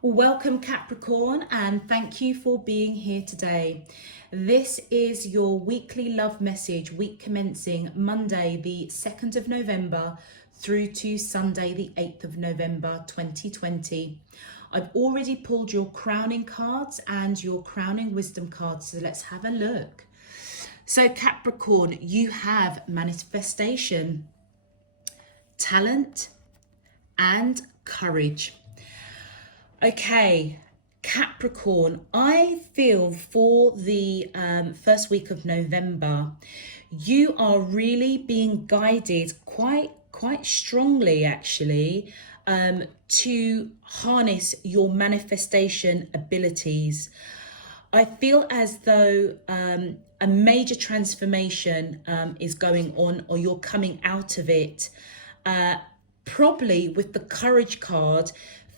Welcome Capricorn, and thank you for being here today. This is your weekly love message, week commencing Monday the 2nd of November through to Sunday the 8th of November 2020. I've already pulled your crowning cards and your crowning wisdom cards, so let's have a look. So Capricorn, you have manifestation, talent and courage. Okay, Capricorn, I feel for the first week of November, you are really being guided quite strongly, actually, to harness your manifestation abilities. I feel as though a major transformation is going on, or you're coming out of it, probably with the courage card,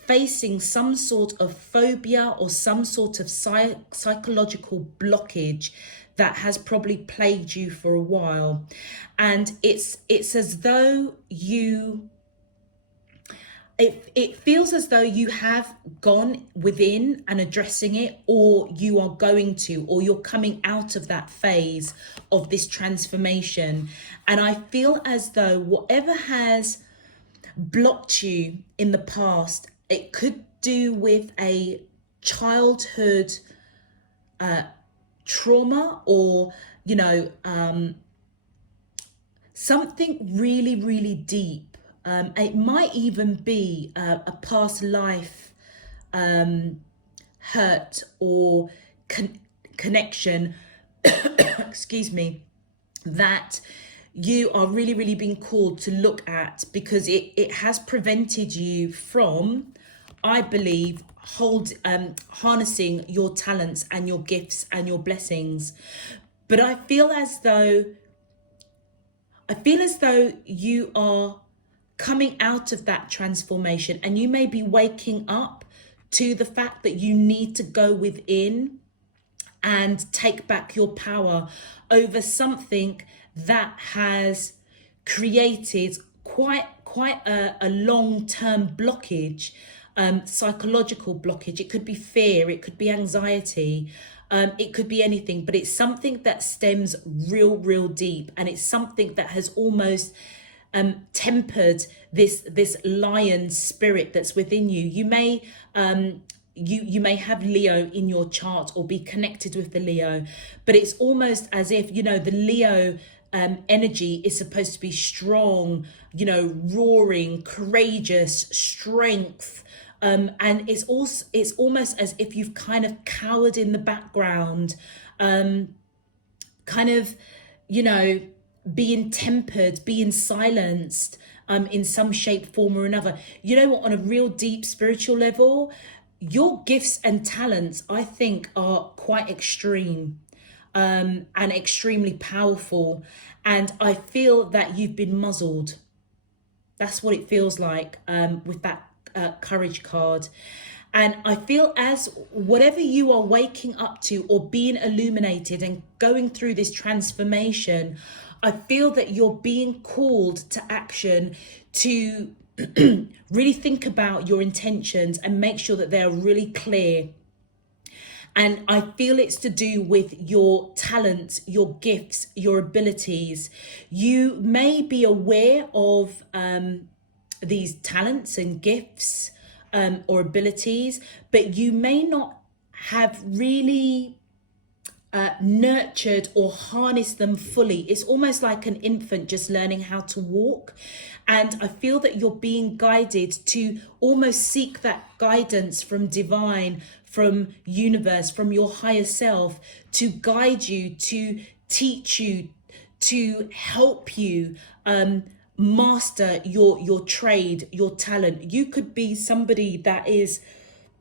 facing some sort of phobia or some sort of psychological blockage that has probably plagued you for a while. And it's as though it feels as though you have gone within and addressing it, or you are going to, or you're coming out of that phase of this transformation. And I feel as though whatever has blocked you in the past, it could do with a childhood trauma, or, something really deep. It might even be a past life hurt or connection, excuse me, that you are really being called to look at, because it has prevented you from, I believe, harnessing your talents and your gifts and your blessings. But I feel as though you are coming out of that transformation, and you may be waking up to the fact that you need to go within and take back your power over something that has created quite a long-term blockage, psychological blockage. It could be fear, it could be anxiety, it could be anything, but it's something that stems real deep, and it's something that has almost tempered this lion spirit that's within you. You may you may have Leo in your chart or be connected with the Leo, but it's almost as if, the Leo energy is supposed to be strong, roaring, courageous, strength. And it's almost as if you've kind of cowered in the background, being tempered, being silenced, in some shape, form or another. You know what, on a real deep spiritual level, your gifts and talents, I think, are quite extreme, and extremely powerful. And I feel that you've been muzzled. That's what it feels like, with that courage card. And I feel as whatever you are waking up to or being illuminated and going through this transformation, I feel that you're being called to action, to really think about your intentions and make sure that they are really clear. And I feel it's to do with your talents, your gifts, your abilities. You may be aware of these talents and gifts, or abilities, but you may not have really nurtured or harnessed them fully. It's almost like an infant just learning how to walk. And I feel that you're being guided to almost seek that guidance from divine, from universe, from your higher self, to guide you, to teach you, to help you master your trade, your talent. You could be somebody that is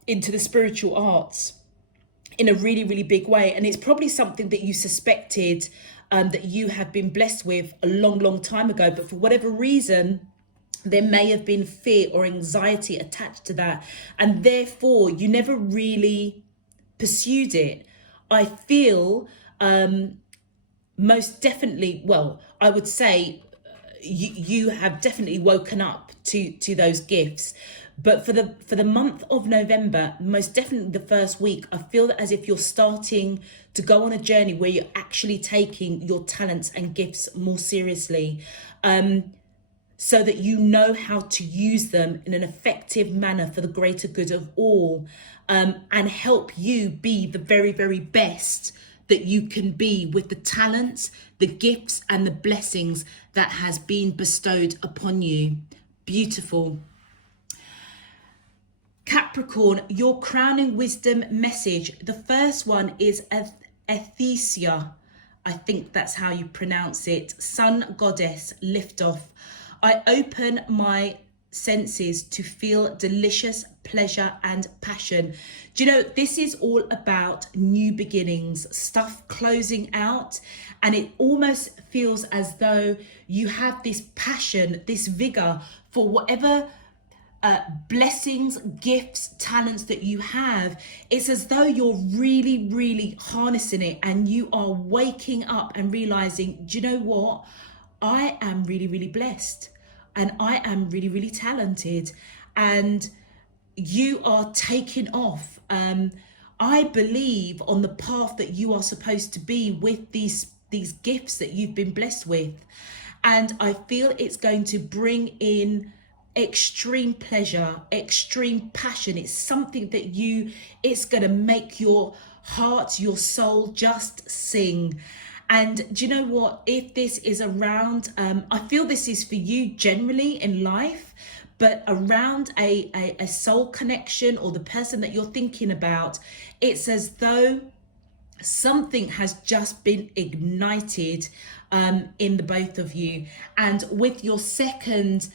into the spiritual arts in a really big way, and it's probably something that you suspected that you have been blessed with a long time ago, but for whatever reason there may have been fear or anxiety attached to that, and therefore you never really pursued it. I feel most definitely, well, I would say you have definitely woken up to those gifts, But for the month of November, most definitely the first week, I feel that as if you're starting to go on a journey where you're actually taking your talents and gifts more seriously, so that you know how to use them in an effective manner for the greater good of all, and help you be the very, very best that you can be with the talents, the gifts, and the blessings that has been bestowed upon you. Beautiful. Capricorn, your crowning wisdom message. The first one is Athesia. I think that's how you pronounce it. Sun goddess, lift off. I open my senses to feel delicious pleasure and passion. Do you know, this is all about new beginnings, stuff closing out, and it almost feels as though you have this passion, this vigor for whatever blessings, gifts, talents that you have. It's as though you're really, really harnessing it, and you are waking up and realizing, do you know what? I am really, really blessed, and I am really, really talented, and you are taking off. I believe on the path that you are supposed to be with these gifts that you've been blessed with, and I feel it's going to bring in extreme pleasure, extreme passion. It's something that it's going to make your heart, your soul just sing. And do you know what? If this is around, I feel this is for you generally in life, but around a soul connection or the person that you're thinking about, it's as though something has just been ignited in the both of you. And with your second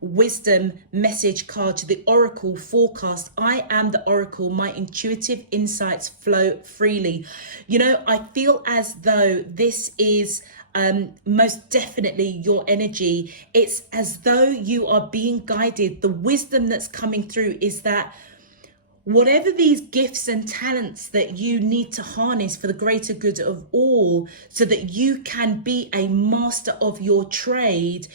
wisdom message card to the Oracle forecast, I am the Oracle, my intuitive insights flow freely. You know, I feel as though this is most definitely your energy. It's as though you are being guided. The wisdom that's coming through is that whatever these gifts and talents that you need to harness for the greater good of all, so that you can be a master of your trade,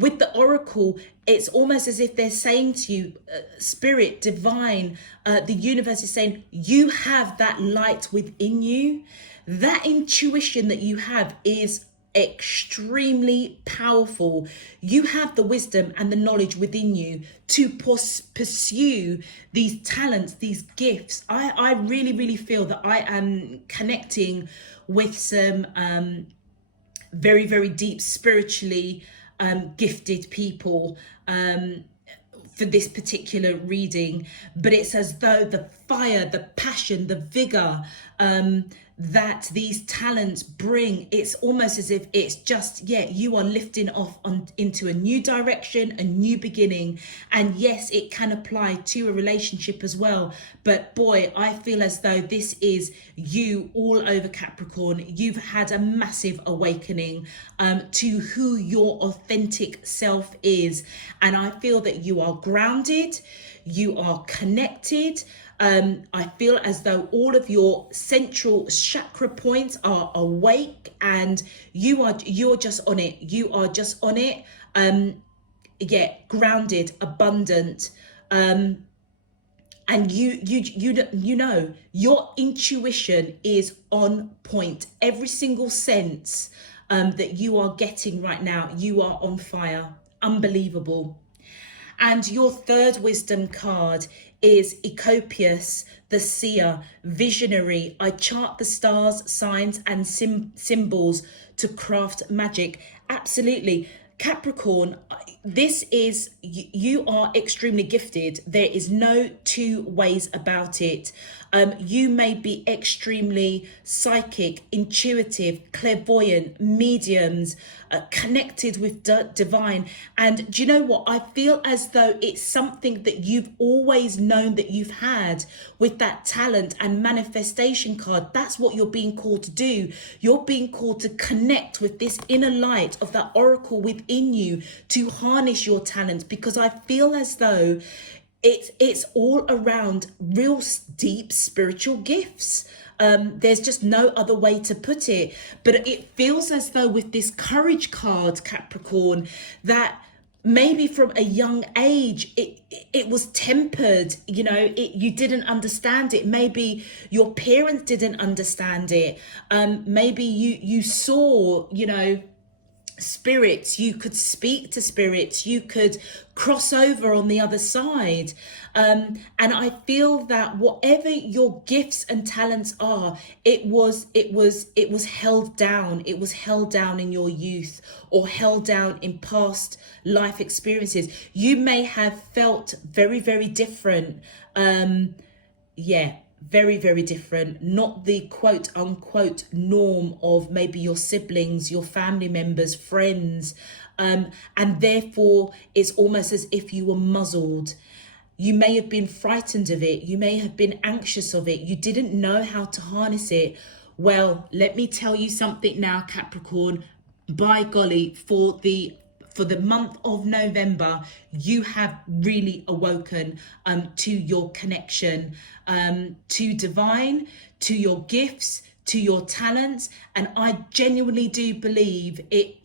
with the Oracle, it's almost as if they're saying to you, spirit, divine, the universe is saying, you have that light within you. That intuition that you have is extremely powerful. You have the wisdom and the knowledge within you to pursue these talents, these gifts. I really, really feel that I am connecting with some very, very deep spiritually gifted people for this particular reading, but it's as though the fire, the passion, the vigor that these talents bring, it's almost as if it's just, you are lifting off into a new direction, a new beginning. And yes, it can apply to a relationship as well, but boy, I feel as though this is you all over, Capricorn. You've had a massive awakening to who your authentic self is, and I feel that you are grounded, you are connected. I feel as though all of your central chakra points are awake, and you're just on it. You are just on it. Grounded, abundant. And you know your intuition is on point. Every single sense that you are getting right now, you are on fire. Unbelievable. And your third wisdom card is Ecopius, the seer, visionary. I chart the stars, signs, and symbols to craft magic. Absolutely. Capricorn, this is, you are extremely gifted. There is no two ways about it. You may be extremely psychic, intuitive, clairvoyant, mediums, connected with divine. And do you know what? I feel as though it's something that you've always known that you've had with that talent and manifestation card. That's what you're being called to do. You're being called to connect with this inner light of that oracle within you, to harness your talents, because I feel as though it's all around real deep spiritual gifts. There's just no other way to put it. But it feels as though with this courage card, Capricorn, that maybe from a young age it was tempered, you know, you didn't understand it. Maybe your parents didn't understand it. Maybe you saw, you know, spirits, you could speak to spirits, you could cross over on the other side, and I feel that whatever your gifts and talents are, it was held down. It was held down in your youth, or held down in past life experiences. You may have felt very, very different, very, very different, not the quote unquote norm of maybe your siblings, your family members, friends, and therefore it's almost as if you were muzzled. You may have been frightened of it, you may have been anxious of it, you didn't know how to harness it. Well, let me tell you something now, Capricorn. By golly, for the month of November, you have really awoken to your connection to divine, to your gifts, to your talents, and I genuinely do believe it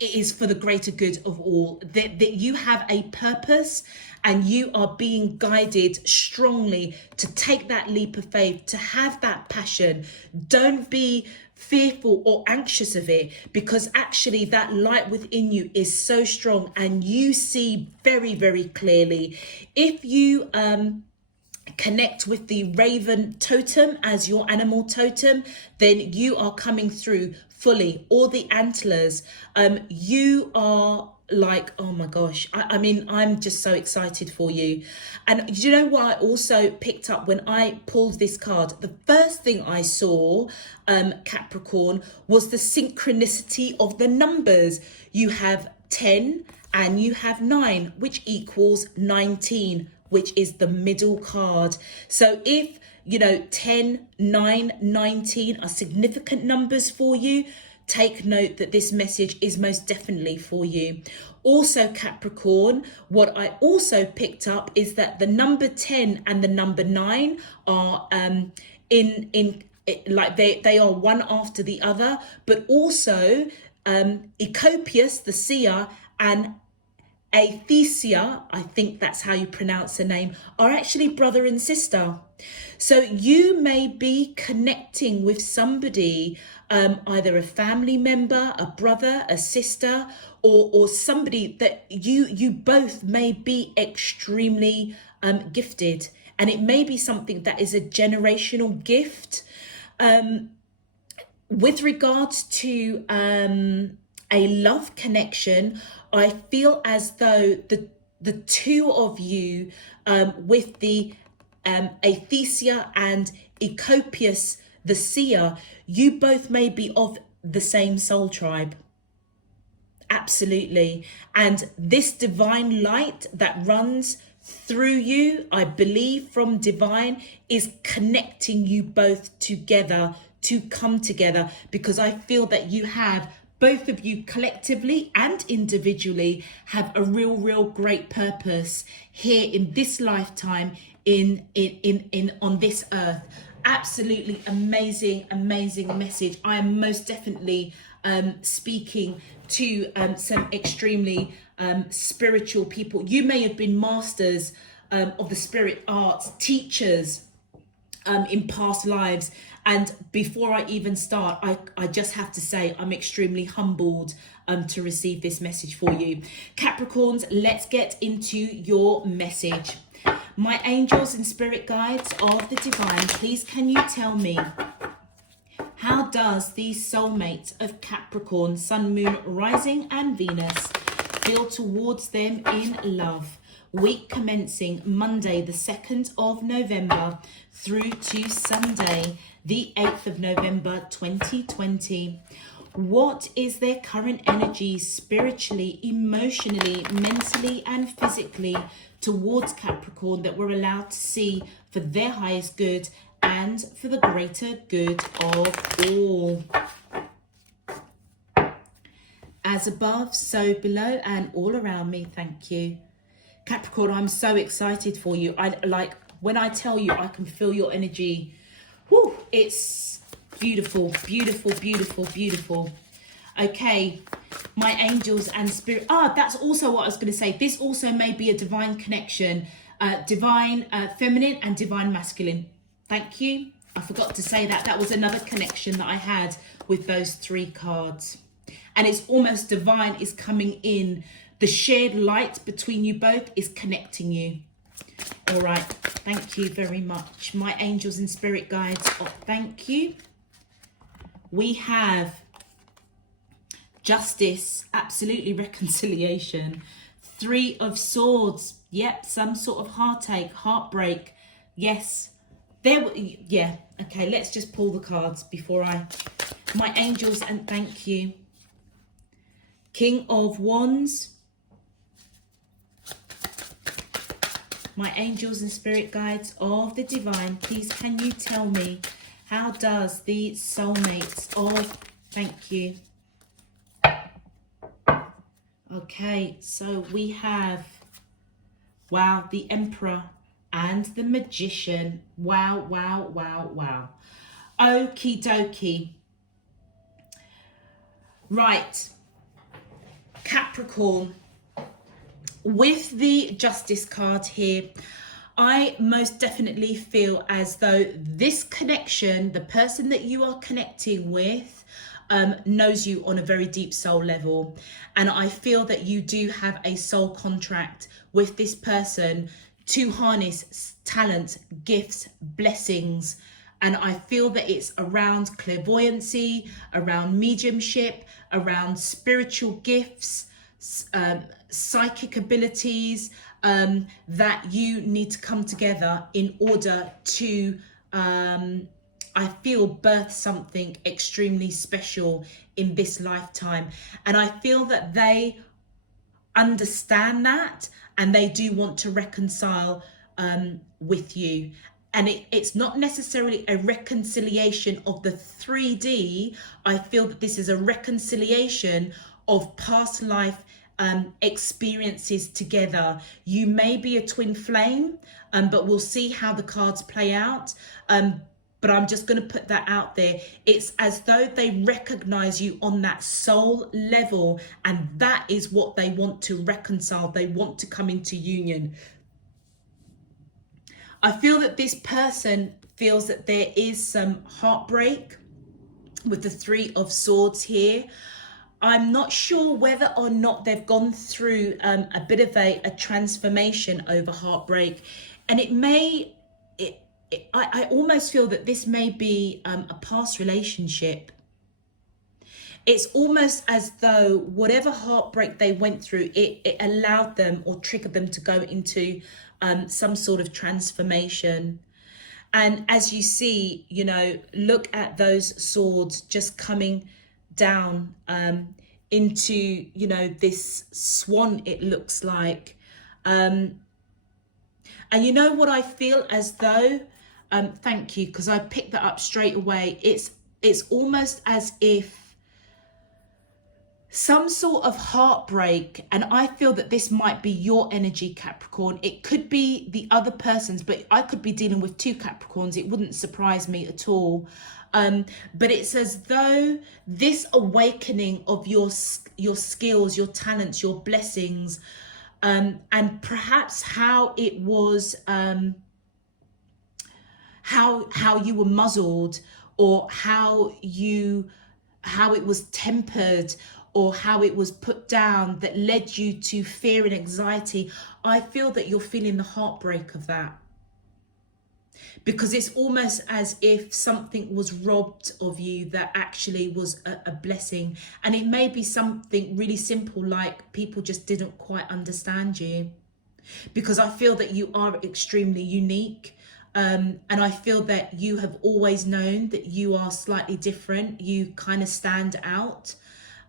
is for the greater good of all. That you have a purpose, and you are being guided strongly to take that leap of faith, to have that passion. Don't be fearful or anxious of it, because actually that light within you is so strong, and you see very, very clearly. If you connect with the raven totem as your animal totem, then you are coming through fully. Or the antlers, you are like, oh my gosh, I mean, I'm just so excited for you. And you know what I also picked up when I pulled this card? The first thing I saw, Capricorn, was the synchronicity of the numbers. You have 10 and you have 9, which equals 19, which is the middle card. So if, you know, 10, 9, 19 are significant numbers for you, take note that this message is most definitely for you. Also, Capricorn, what I also picked up is that the number 10 and the number 9 are like they are one after the other, but also Ecopius, the seer, and Athesia, I think that's how you pronounce the name, are actually brother and sister. So you may be connecting with somebody, either a family member, a brother, a sister, or somebody that you both may be extremely gifted. And it may be something that is a generational gift. With regards to a love connection, I feel as though the two of you, with the Athesia and Ecopius the seer, you both may be of the same soul tribe. Absolutely. And this divine light that runs through you, I believe from divine, is connecting you both together to come together, because I feel that you have, both of you collectively and individually, have a real great purpose here in this lifetime, in on this earth. Absolutely amazing message. I am most definitely speaking to some extremely spiritual people. You may have been masters of the spirit arts, teachers in past lives. And before I even start, I just have to say I'm extremely humbled to receive this message for you. Capricorns, let's get into your message. My angels and spirit guides of the divine, please can you tell me, how does the soulmates of Capricorn, Sun, Moon, Rising and Venus feel towards them in love? Week commencing Monday the 2nd of November through to Sunday the 8th of November 2020. What is their current energy spiritually, emotionally, mentally and physically towards Capricorn that we're allowed to see for their highest good and for the greater good of all? As above, so below and all around me. Thank you. Capricorn, I'm so excited for you. When I tell you, I can feel your energy. Whew, it's beautiful. Okay, My angels and spirit. That's also what I was going to say. This also may be a divine connection, divine feminine and divine masculine. Thank you. I forgot to say that. That was another connection that I had with those 3 cards. And it's almost divine is coming in. The shared light between you both is connecting you. All right. Thank you very much. My angels and spirit guides. Thank you. We have justice, absolutely reconciliation. 3 of swords. Yep, some sort of heartache, heartbreak. Yes. Yeah. Okay, let's just pull the cards before my angels and thank you. King of Wands. My angels and spirit guides of the divine, please can you tell me, how does the soulmates of, thank you. Okay, so we have, wow, the Emperor and the Magician. Wow, wow, wow, wow. Okie dokie. Right, Capricorn. With the Justice card here, I most definitely feel as though this connection, the person that you are connecting with, knows you on a very deep soul level. And I feel that you do have a soul contract with this person to harness talent, gifts, blessings. And I feel that it's around clairvoyancy, around mediumship, around spiritual gifts, psychic abilities, that you need to come together in order to, I feel, birth something extremely special in this lifetime. And I feel that they understand that and they do want to reconcile with you. And it's not necessarily a reconciliation of the 3D. I feel that this is a reconciliation of past life experiences together. You may be a twin flame, but we'll see how the cards play out. But I'm just going to put that out there. It's as though they recognize you on that soul level, and that is what they want to reconcile. They want to come into union. I feel that this person feels that there is some heartbreak with the 3 of Swords here. I'm not sure whether or not they've gone through a bit of a transformation over heartbreak. And I almost feel that this may be a past relationship. It's almost as though whatever heartbreak they went through, it allowed them or triggered them to go into some sort of transformation. And as you see, you know, look at those swords just coming down into, you know, this swan, it looks like. And you know what I feel as though, thank you, because I picked that up straight away. It's almost as if some sort of heartbreak, and I feel that this might be your energy, Capricorn. It could be the other person's, but I could be dealing with 2 Capricorns. It wouldn't surprise me at all. But it's as though this awakening of your skills, your talents, your blessings, and perhaps how it was, how you were muzzled, or how it was tempered, or how it was put down, that led you to fear and anxiety. I feel that you're feeling the heartbreak of that. Because it's almost as if something was robbed of you that actually was a blessing. And it may be something really simple, like people just didn't quite understand you. Because I feel that you are extremely unique. And I feel that you have always known that you are slightly different. You kind of stand out.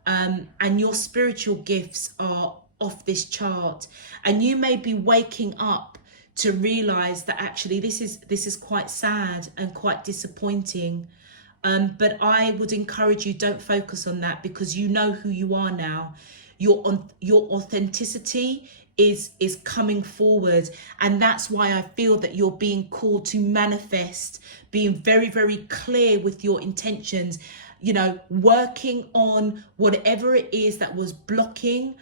And your spiritual gifts are off this chart. And you may be waking up to realize that actually this is quite sad and quite disappointing. But I would encourage you, don't focus on that, because you know who you are now. Your authenticity is coming forward, and that's why I feel that you're being called to manifest, being very, very clear with your intentions, you know, working on whatever it is that was blocking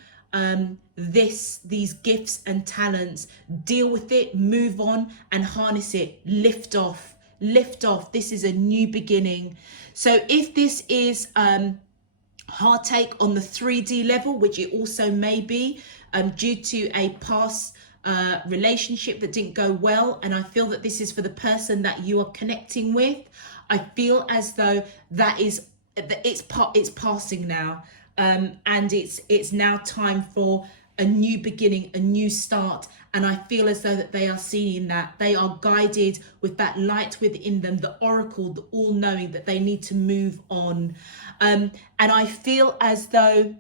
these gifts and talents. Deal with it, move on, and harness it. Lift off. This is a new beginning. So if this is heartache on the 3D level, which it also may be, due to a past relationship that didn't go well, and I feel that this is for the person that you are connecting with, I feel as though it's passing now, and it's now time for a new beginning, a new start. And I feel as though that they are seeing that they are guided with that light within them, the oracle, the all-knowing, that they need to move on. And I feel as though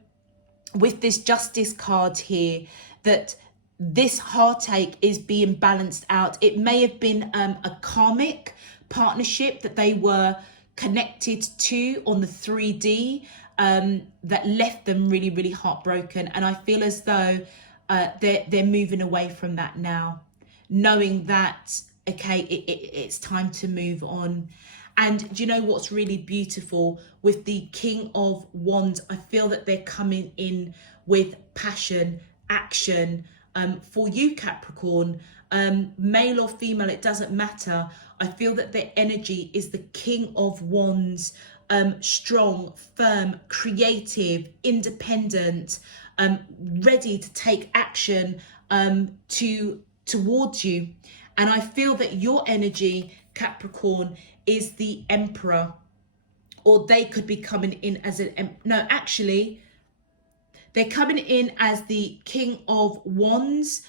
with this justice card here, that this heartache is being balanced out. It may have been a karmic partnership that they were connected to on the 3D, that left them really, really heartbroken. And I feel as though they're moving away from that now, knowing that, okay, it's time to move on. And do you know what's really beautiful with the King of Wands? I feel that they're coming in with passion, action, for you, Capricorn, male or female, it doesn't matter. I feel that their energy is the King of Wands, strong, firm, creative, independent, ready to take action towards you. And I feel that your energy, Capricorn, is the Emperor, or they could be coming in as no, actually, they're coming in as the King of Wands,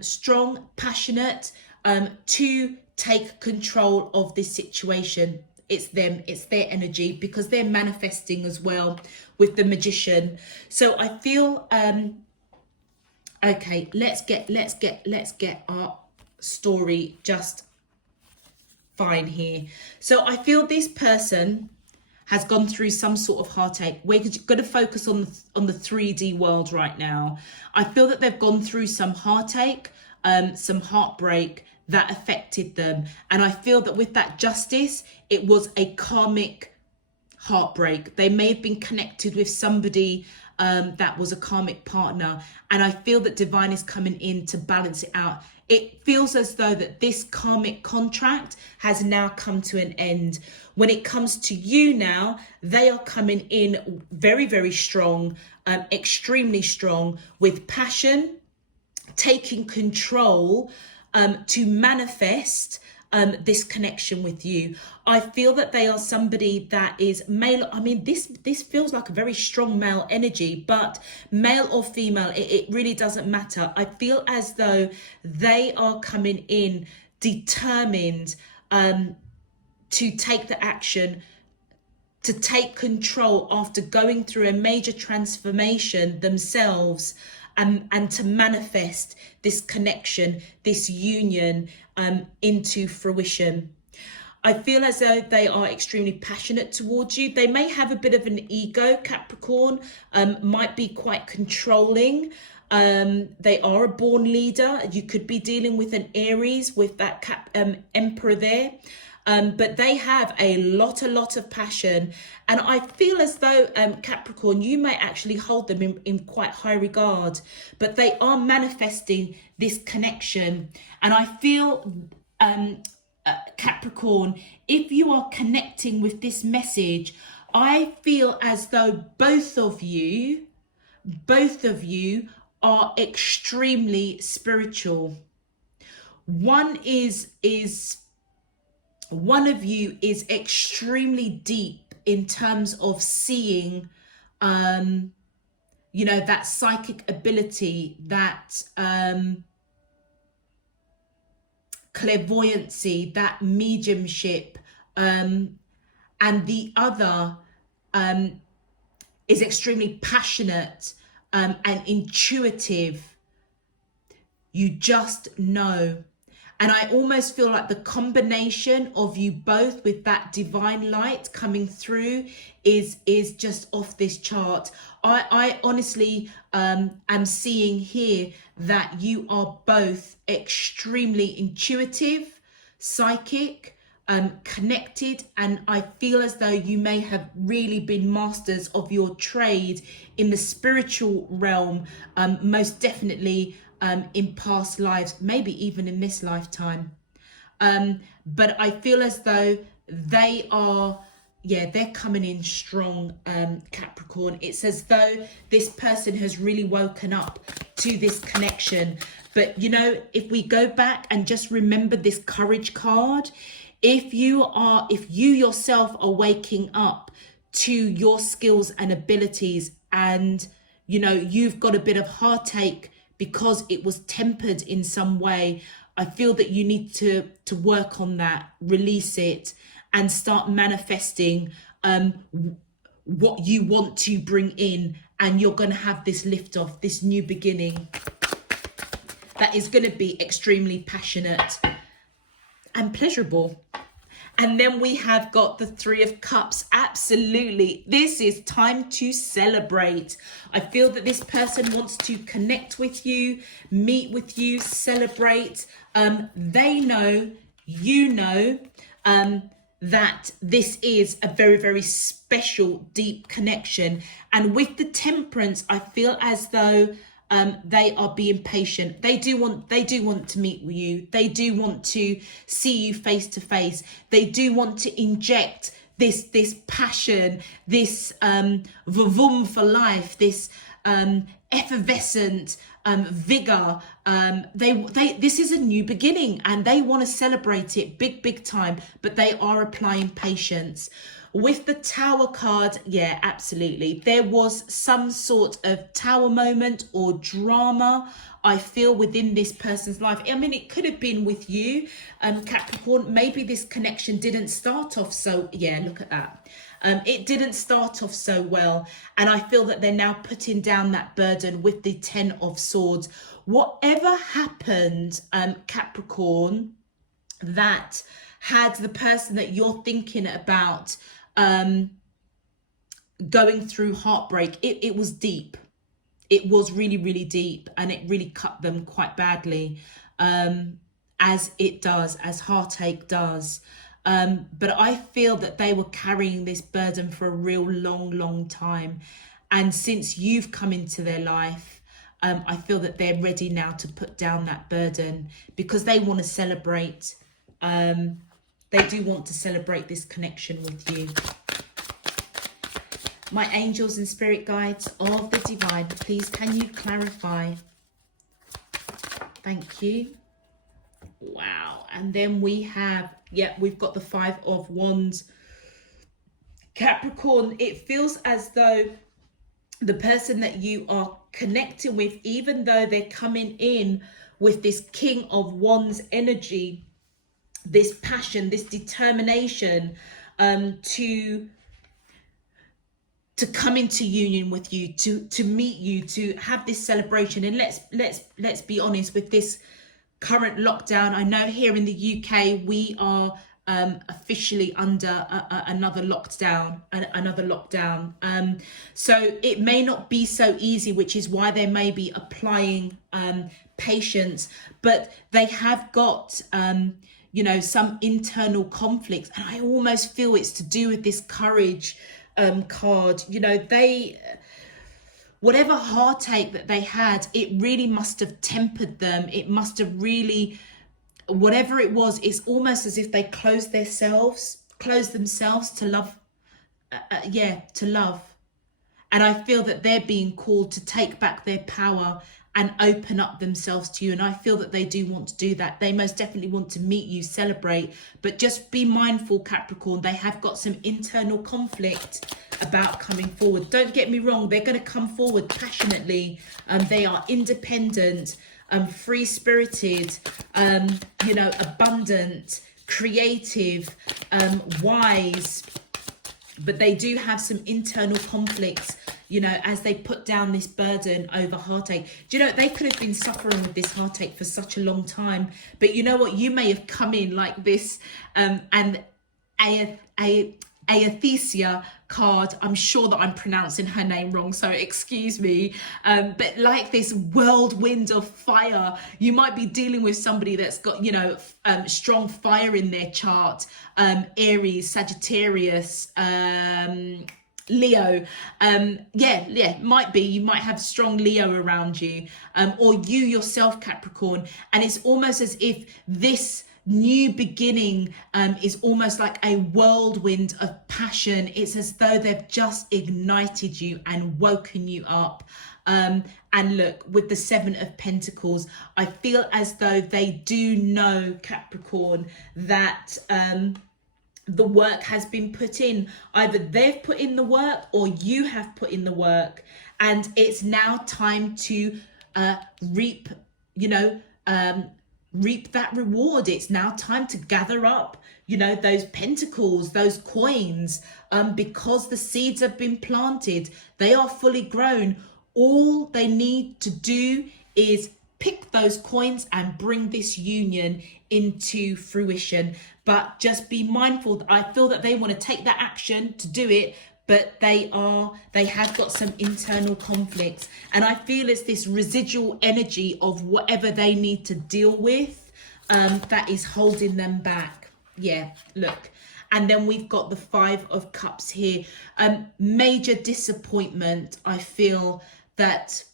strong, passionate, to take control of this situation. It's them, it's their energy, because they're manifesting as well with the Magician. So I feel, okay, let's get our story just fine here. So I feel this person has gone through some sort of heartache. We're going to focus on the 3D world right now. I feel that they've gone through some heartache, some heartbreak that affected them. And I feel that with that justice, it was a karmic heartbreak. They may have been connected with somebody that was a karmic partner. And I feel that divine is coming in to balance it out. It feels as though that this karmic contract has now come to an end. When it comes to you now, they are coming in very, very strong, extremely strong, with passion, taking control, to manifest this connection with you. I feel that they are somebody that is male. I mean, this feels like a very strong male energy, but male or female, it really doesn't matter. I feel as though they are coming in determined to take the action, to take control after going through a major transformation themselves, and to manifest this connection, this union into fruition. I feel as though they are extremely passionate towards you. They may have a bit of an ego, Capricorn, might be quite controlling. They are a born leader. You could be dealing with an Aries with that Emperor there. But they have a lot of passion. And I feel as though, Capricorn, you may actually hold them in quite high regard, but they are manifesting this connection. And I feel, Capricorn, if you are connecting with this message, I feel as though both of you are extremely spiritual. One of you is extremely deep in terms of seeing, you know, that psychic ability, that clairvoyancy, that mediumship, and the other is extremely passionate and intuitive. You just know. And I almost feel like the combination of you both with that divine light coming through is just off this chart. I honestly am seeing here that you are both extremely intuitive, psychic, connected, and I feel as though you may have really been masters of your trade in the spiritual realm, most definitely in past lives, maybe even in this lifetime. But I feel as though they are, they're coming in strong, Capricorn. It's as though this person has really woken up to this connection. But you know, if we go back and just remember this courage card, if you yourself are waking up to your skills and abilities, and you know, you've got a bit of heartache because it was tempered in some way, I feel that you need to work on that, release it, and start manifesting what you want to bring in. And you're going to have this lift off, this new beginning that is going to be extremely passionate and pleasurable. And then we have got the Three of Cups. Absolutely. This is time to celebrate. I feel that this person wants to connect with you, meet with you, celebrate. They know, you know, that this is a very, very special, deep connection. And with the Temperance, I feel as though they are being patient. They do want to meet with you. They do want to see you face to face. They do want to inject this passion, this vavoom for life, this effervescent vigor. This is a new beginning, and they want to celebrate it big time, but they are applying patience. With the Tower card, yeah, absolutely. There was some sort of tower moment or drama, I feel, within this person's life. I mean, it could have been with you, Capricorn. Maybe this connection didn't start off so, yeah, look at that. It didn't start off so well. And I feel that they're now putting down that burden with the Ten of Swords. Whatever happened, Capricorn, that had the person that you're thinking about going through heartbreak, it was deep. It was really deep, and it really cut them quite badly, as it does, as heartache does. But I feel that they were carrying this burden for a real long time. And since you've come into their life, I feel that they're ready now to put down that burden, because they want to celebrate. They do want to celebrate this connection with you. My angels and spirit guides of the divine, please can you clarify? Thank you. Wow. And then we have, we've got the Five of Wands. Capricorn, it feels as though the person that you are connecting with, even though they're coming in with this King of Wands energy, this passion, this determination to come into union with you, to meet you, to have this celebration. And let's be honest, with this current lockdown, I know here in the UK we are officially under another lockdown. So it may not be so easy, which is why they may be applying patience, but they have got you know, some internal conflicts, and I almost feel it's to do with this courage card. You know, whatever heartache that they had, it really must have tempered them. It must have really, whatever it was, it's almost as if they closed themselves to love. To love. And I feel that they're being called to take back their power and open up themselves to you. And I feel that they do want to do that. They most definitely want to meet you, celebrate, but just be mindful, Capricorn, they have got some internal conflict about coming forward. Don't get me wrong, they're going to come forward passionately. They are independent, free-spirited, you know, abundant, creative, wise, but they do have some internal conflicts, you know, as they put down this burden over heartache. Do you know, they could have been suffering with this heartache for such a long time, but you know what, you may have come in like this, and Aethisia card. I'm sure that I'm pronouncing her name wrong, so excuse me. But like this whirlwind of fire, you might be dealing with somebody that's got, you know, strong fire in their chart. Aries, Sagittarius, Leo. Might be, you might have strong Leo around you, or you yourself, Capricorn. And it's almost as if this new beginning is almost like a whirlwind of passion. It's as though they've just ignited you and woken you up. And look, with the Seven of Pentacles, I feel as though they do know, Capricorn, that the work has been put in. Either they've put in the work or you have put in the work, and it's now time to reap, reap that reward. It's now time to gather up, those pentacles, those coins, because the seeds have been planted. They are fully grown. All they need to do is pick those coins and bring this union into fruition. But just be mindful. I feel that they want to take that action to do it, but they have got some internal conflicts. And I feel it's this residual energy of whatever they need to deal with that is holding them back. Yeah, look. And then we've got the Five of Cups here. Major disappointment. I feel that,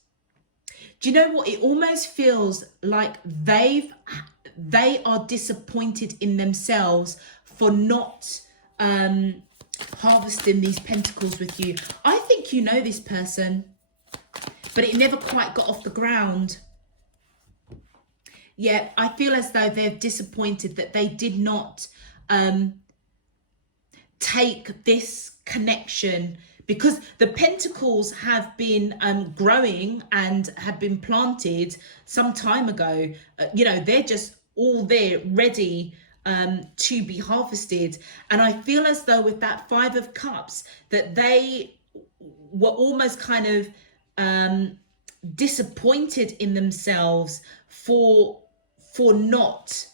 do you know what? It almost feels like they are disappointed in themselves for not harvesting these pentacles with you. I think you know this person, but it never quite got off the ground. Yeah, I feel as though they're disappointed that they did not take this connection, because the pentacles have been growing and have been planted some time ago. They're just all there ready to be harvested. And I feel as though with that Five of Cups that they were almost kind of disappointed in themselves for not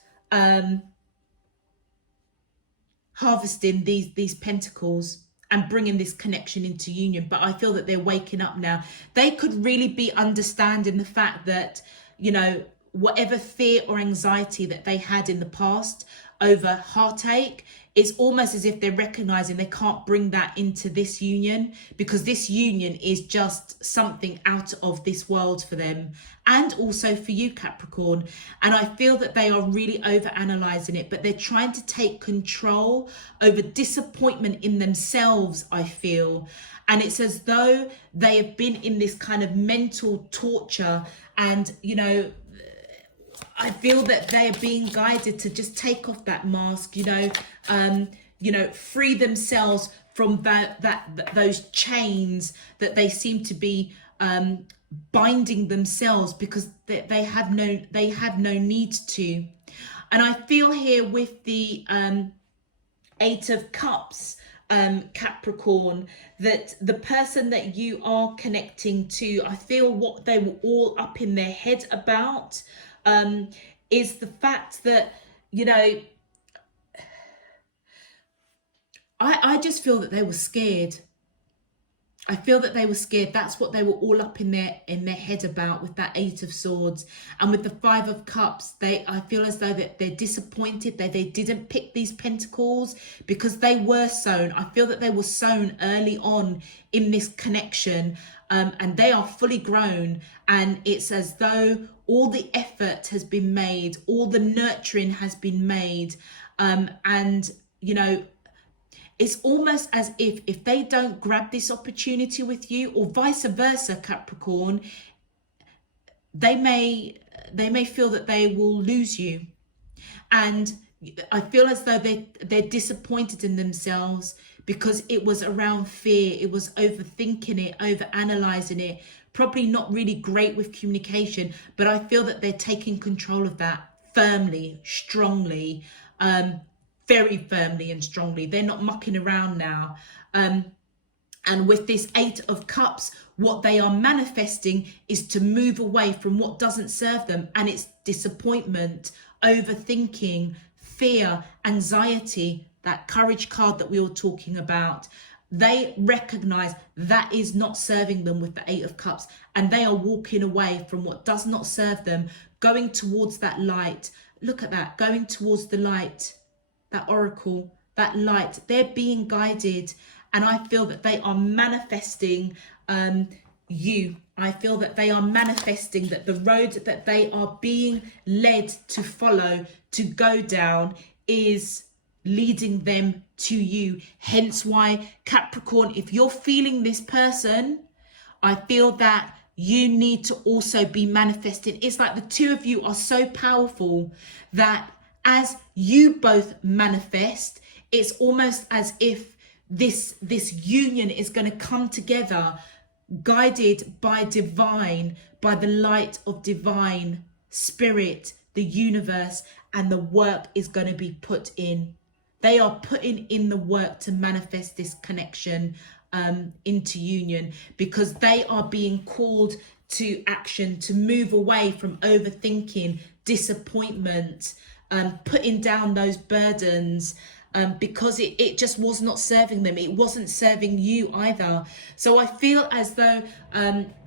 harvesting these pentacles and bringing this connection into union. But I feel that they're waking up now. They could really be understanding the fact that, whatever fear or anxiety that they had in the past over heartache, it's almost as if they're recognizing they can't bring that into this union, because this union is just something out of this world for them, and also for you, Capricorn. And I feel that they are really over analyzing it, but they're trying to take control over disappointment in themselves, I feel. And it's as though they have been in this kind of mental torture, and I feel that they are being guided to just take off that mask, free themselves from those chains that they seem to be binding themselves, because they have no need to. And I feel here with the Eight of Cups, Capricorn, that the person that you are connecting to, I feel what they were all up in their head about is the fact that, I just feel that they were scared. I feel that they were scared. That's what they were all up in their head about with that Eight of Swords. And with the Five of Cups, I feel as though that they're disappointed that they didn't pick these pentacles, because they were sown. I feel that they were sown early on in this connection, and they are fully grown. And it's as though all the effort has been made, all the nurturing has been made, and it's almost as if they don't grab this opportunity with you, or vice versa, Capricorn, they may feel that they will lose you. And I feel as though they're disappointed in themselves, because it was around fear. It was overthinking it, over analyzing it, probably not really great with communication. But I feel that they're taking control of that firmly, strongly, very firmly and strongly. They're not mucking around now. And with this Eight of Cups, what they are manifesting is to move away from what doesn't serve them. And it's disappointment, overthinking, fear, anxiety, that courage card that we were talking about, they recognize that is not serving them with the 8 of Cups, and they are walking away from what does not serve them, going towards that light. Look at that, going towards the light, that oracle, that light. They're being guided, and I feel that they are manifesting you. I feel that they are manifesting that the road that they are being led to follow, to go down, is leading them to you. Hence why, Capricorn, if you're feeling this person, I feel that you need to also be manifesting. It's like the two of you are so powerful that as you both manifest, it's almost as if this union is going to come together, guided by divine, by the light of divine spirit, the universe, and the work is going to be put in. They are putting in the work to manifest this connection into union, because they are being called to action, to move away from overthinking, disappointment, putting down those burdens, because it just was not serving them. It wasn't serving you either. So I feel as though,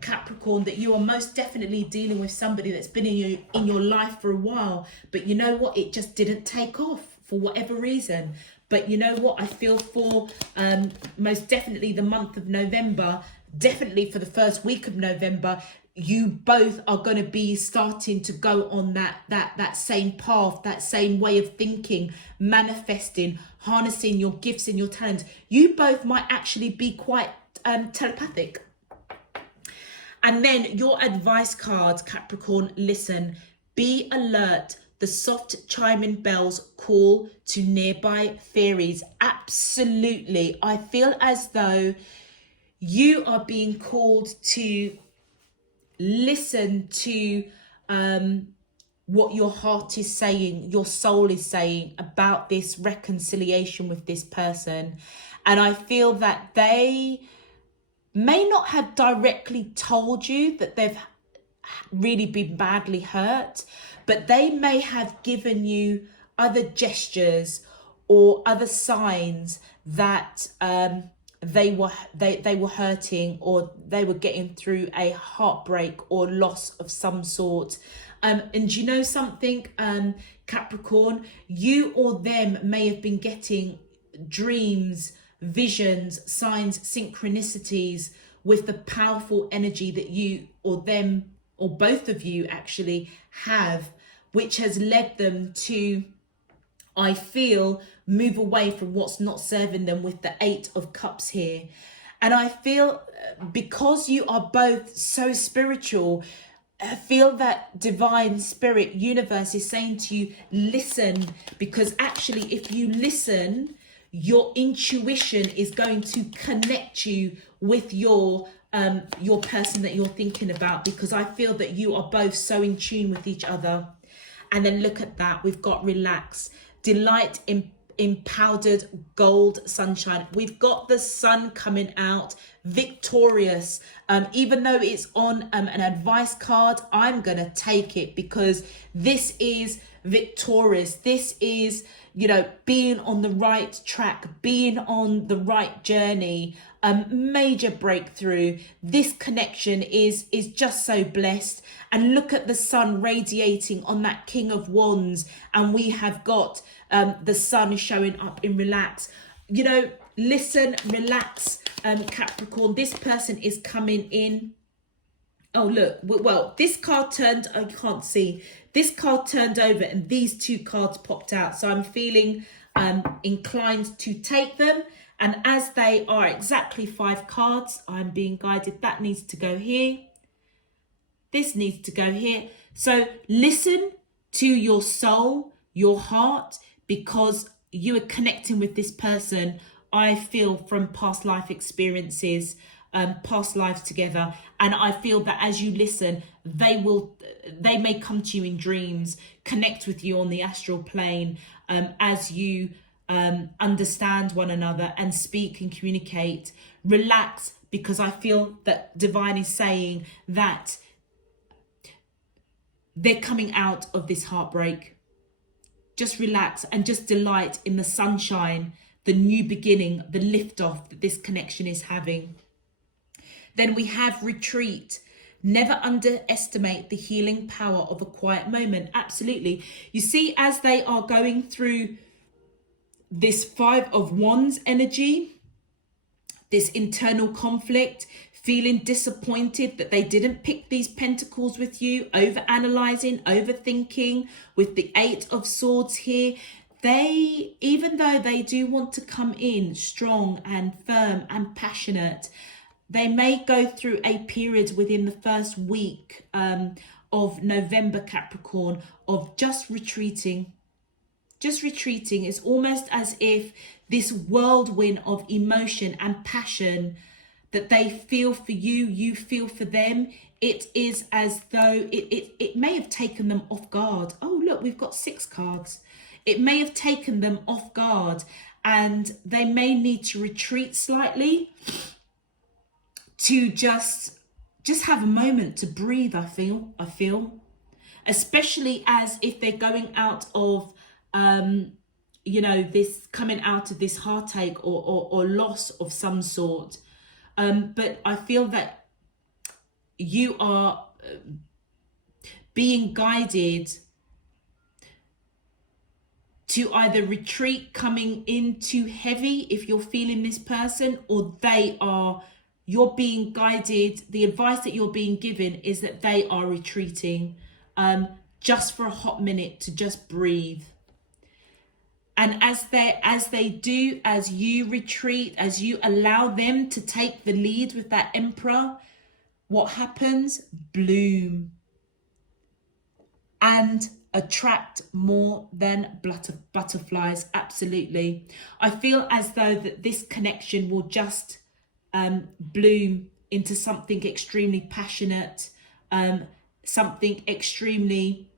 Capricorn, that you are most definitely dealing with somebody that's been in your life for a while, but you know what, it just didn't take off for whatever reason. But you know what, I feel for most definitely the month of November, definitely for the first week of November, you both are going to be starting to go on that same path, that same way of thinking, manifesting, harnessing your gifts and your talents. You both might actually be quite telepathic. And then your advice cards, Capricorn, listen, be alert. The soft chiming bells call to nearby fairies. Absolutely. I feel as though you are being called to listen to what your heart is saying, your soul is saying about this reconciliation with this person. And I feel that they may not have directly told you that they've really been badly hurt, but they may have given you other gestures or other signs that they were hurting, or they were getting through a heartbreak or loss of some sort. And you know something, Capricorn, you or them may have been getting dreams, visions, signs, synchronicities with the powerful energy that you or them, or both of you actually have, which has led them to, I feel, move away from what's not serving them with the 8 of Cups here. And I feel, because you are both so spiritual, I feel that divine spirit, universe is saying to you, listen, because actually if you listen, your intuition is going to connect you with your person that you're thinking about, because I feel that you are both so in tune with each other. And then look at that, we've got relax, delight in powdered gold sunshine. We've got the sun coming out, victorious. Even though it's on an advice card, I'm gonna take it, because this is victorious. This is, you know, being on the right track, being on the right journey, major breakthrough. This connection is just so blessed. And look at the sun radiating on that King of Wands, and we have got the sun showing up in relax. You know, listen, relax, Capricorn. This person is coming in. Oh, look, well, this card turned, I can't see. This card turned over and these two cards popped out. So I'm feeling inclined to take them. And as they are exactly 5 cards, I'm being guided. That needs to go here. This needs to go here. So listen to your soul, your heart, because you are connecting with this person, I feel, from past life experiences, past lives together. And I feel that as you listen, they may come to you in dreams, connect with you on the astral plane, as you understand one another and speak and communicate. Relax, because I feel that divine is saying that they're coming out of this heartbreak. just relax and just delight in the sunshine, the new beginning, the liftoff that this connection is having. Then we have retreat. Never underestimate the healing power of a quiet moment. Absolutely. You see, as they are going through this 5 of Wands energy, this internal conflict, feeling disappointed that they didn't pick these pentacles with you, over-analyzing, overthinking, with the 8 of Swords here, they, even though they do want to come in strong and firm and passionate, they may go through a period within the first week of November, Capricorn, of just retreating. Just retreating. It's almost as if this whirlwind of emotion and passion that they feel for you, you feel for them, it is as though it may have taken them off guard. Oh, look, we've got 6 cards. It may have taken them off guard, and they may need to retreat slightly to just have a moment to breathe. I feel, especially as if they're going out of this, coming out of this heartache or loss of some sort. But I feel that you are being guided to either retreat, coming in too heavy if you're feeling this person, or you're being guided. The advice that you're being given is that they are retreating just for a hot minute to just breathe. And as you retreat, as you allow them to take the lead with that Emperor, what happens? Bloom and attract more than butterflies. Absolutely. I feel as though that this connection will just bloom into something extremely passionate, something extremely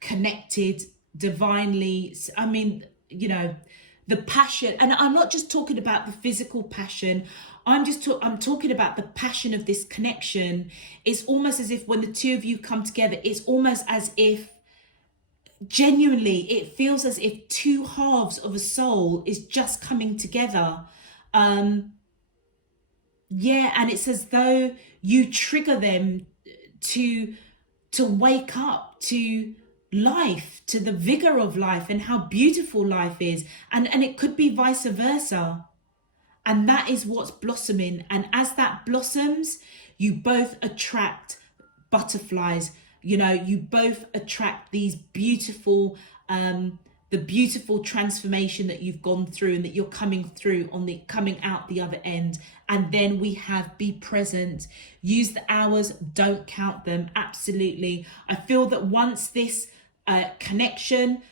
connected divinely. I mean, the passion, and I'm not just talking about the physical passion. I'm talking about the passion of this connection. It's almost as if when the two of you come together, it's almost as if genuinely it feels as if 2 halves of a soul is just coming together. And it's as though you trigger them to wake up to life, to the vigor of life and how beautiful life is, and it could be vice versa. And that is what's blossoming. And as that blossoms, you both attract butterflies. You both attract these beautiful the beautiful transformation that you've gone through and that you're coming out the other end. And then we have be present, use the hours, don't count them. Absolutely. I feel that once this connection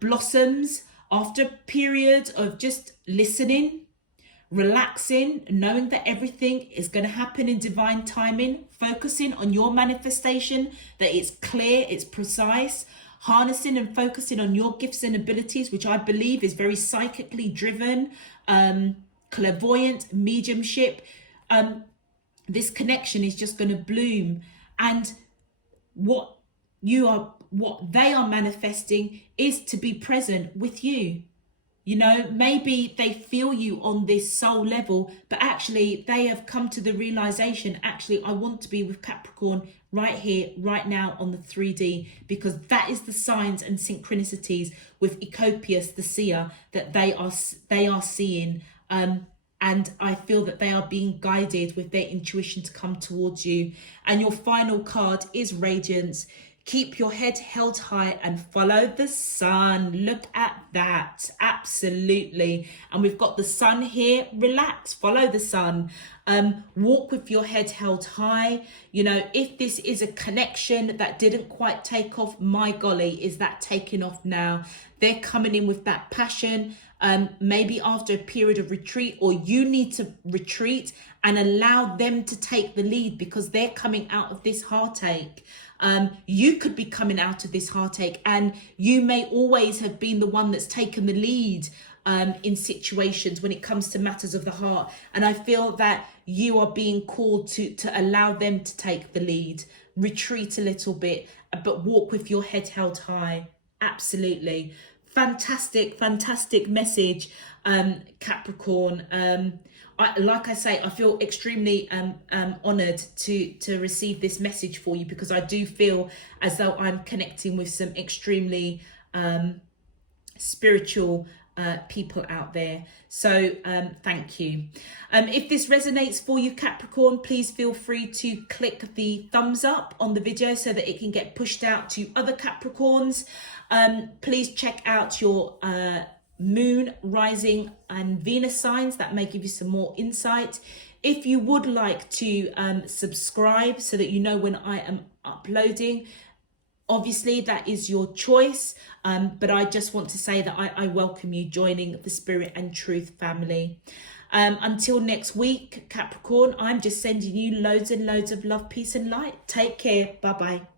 blossoms, after a period of just listening, relaxing, knowing that everything is going to happen in divine timing, focusing on your manifestation, that it's clear, it's precise, harnessing and focusing on your gifts and abilities, which I believe is very psychically driven, clairvoyant, mediumship. This connection is just going to bloom. And what they are manifesting is to be present with you. Maybe they feel you on this soul level, but actually they have come to the realization, actually, I want to be with Capricorn right here, right now on the 3D, because that is the signs and synchronicities with Ecopius, the seer, that they are seeing. And I feel that they are being guided with their intuition to come towards you. And your final card is Radiance. Keep your head held high and follow the sun. Look at that. Absolutely. And we've got the sun here. Relax. Follow the sun. Walk with your head held high. If this is a connection that didn't quite take off, my golly, is that taking off now? They're coming in with that passion. Maybe after a period of retreat, or you need to retreat and allow them to take the lead because they're coming out of this heartache. You could be coming out of this heartache, and you may always have been the one that's taken the lead in situations when it comes to matters of the heart. And I feel that you are being called to allow them to take the lead. retreat a little bit, but walk with your head held high. Absolutely. Fantastic message, Capricorn. Like I say, I feel extremely honoured to receive this message for you, because I do feel as though I'm connecting with some extremely spiritual people out there. So thank you. If this resonates for you, Capricorn, please feel free to click the thumbs up on the video so that it can get pushed out to other Capricorns. Please check out your moon, rising and Venus signs. That may give you some more insight. If you would like to subscribe so that you know when I am uploading, obviously that is your choice, but I just want to say that I welcome you joining the Spirit and Truth family. Until next week, Capricorn, I'm just sending you loads and loads of love, peace and light. Take care. Bye bye.